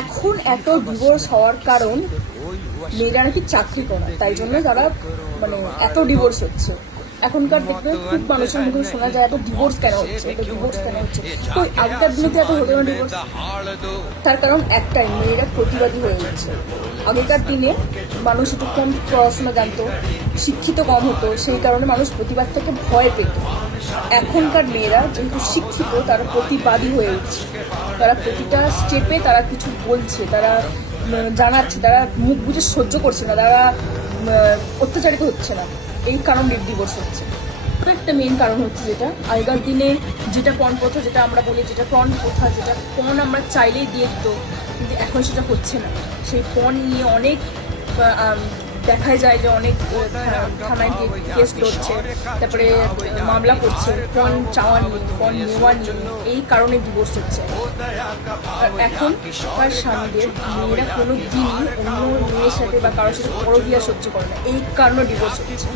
এখন এত ডিভোর্স হওয়ার কারণ মেয়েরা নাকি চাকরি করে, তাই জন্য তারা মানে এত ডিভোর্স হচ্ছে। এখনকার দেখবে খুব মানুষের মুখে শোনা যায় এত ডিভোর্স কেন হচ্ছে, এত ডিভোর্স কেন হচ্ছে। তো আগেকার দিনে তো এত হতো না ডিভোর্স। তার কারণ একটাই, মেয়েরা প্রতিবাদী হয়ে উঠছে। আগেকার দিনে মানুষ একটু কম পড়াশোনা জানতো, শিক্ষিত কম হতো, সেই কারণে মানুষ প্রতিবাদ থেকে ভয় পেত। এখনকার মেয়েরা যেহেতু শিক্ষিত, তারা প্রতিবাদী হয়ে উঠছে। তারা প্রতিটা স্টেপে তারা কিছু বলছে, তারা জানাচ্ছে, তারা মুখ বুঝে সহ্য করছে না, তারা অত্যাচারিত হচ্ছে না। এই কারণ ডিভোর্স হচ্ছে। একটা মেইন কারণ হচ্ছে যেটা আগেকার দিনে যেটা পণ প্রথা, যেটা আমরা বলি যেটা পণ প্রথা, যেটা পণ আমরা চাইলেই দিয়ে দিত, কিন্তু এখন সেটা হচ্ছে না। সেই পণ নিয়ে অনেক দেখা যায় যে অনেক থানায় কেস লড়ছে, তারপরে মামলা করছে পণ চাওয়া নিয়ে, পণ নেওয়া নিয়ে। এই কারণে ডিভোর্স হচ্ছে। আর এখন তার স্বামীদের মেয়েরা কোনো দিনই অন্য মেয়ের সাথে বা কারোর সাথে পরকীয়া সহ্য করে না, এই কারণে ডিভোর্স হচ্ছে।